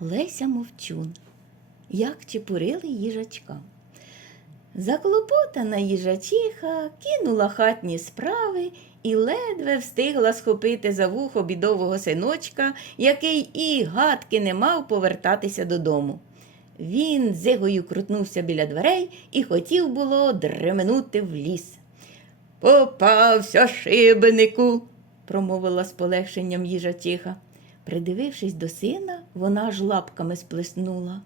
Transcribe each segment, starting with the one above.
Леся Мовчун. Як чепурили їжачка. Заклопотана їжачиха кинула хатні справи і ледве встигла схопити за вухо бідового синочка, який і гадки не мав повертатися додому. Він зигою крутнувся біля дверей і хотів було дременути в ліс. Попався шибенику, промовила з полегшенням їжачиха. Придивившись до сина, вона аж лапками сплеснула.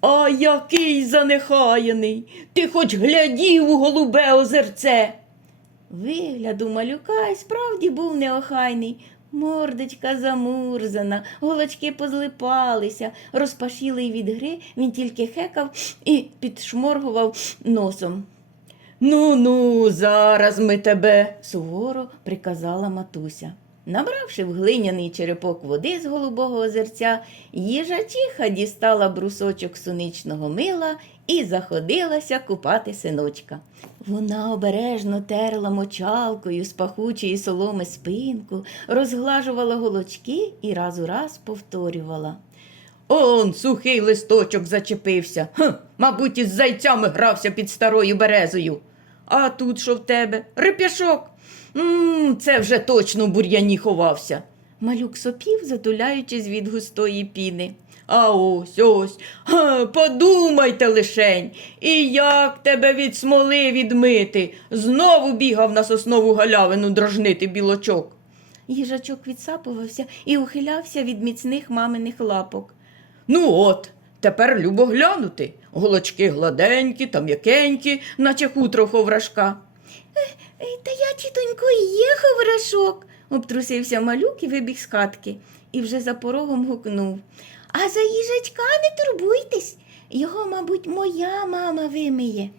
А який занехаяний! Ти хоч глядів у голубе озерце. Вигляд у малюка й справді був неохайний. Мордочка замурзана, голочки позлипалися, розпашілий від гри, він тільки хекав і підшморгував носом. Ну, ну, зараз ми тебе, суворо приказала матуся. Набравши в глиняний черепок води з голубого озерця, їжачиха дістала брусочок суничного мила і заходилася купати синочка. Вона обережно терла мочалкою з пахучої соломи спинку, розглажувала голочки і раз у раз повторювала. Он сухий листочок зачепився. Хм, мабуть, із зайцями грався під старою березою. А тут що в тебе? Реп'яшок. це вже точно в бур'яні ховався. Малюк сопів, затуляючись від густої піни. А ось ось. Га, подумайте лишень. І як тебе від смоли відмити? Знову бігав на соснову галявину дрожнити білочок. Їжачок відсапувався і ухилявся від міцних маминих лапок. Ну от, тепер любо глянути. Голочки гладенькі та м'якенькі, наче хутро ховрашка. Та я, тітонько, і є ховрашок, обтрусився малюк і вибіг з хатки і вже за порогом гукнув. А за їжачка не турбуйтесь, його, мабуть, моя мама вимиє.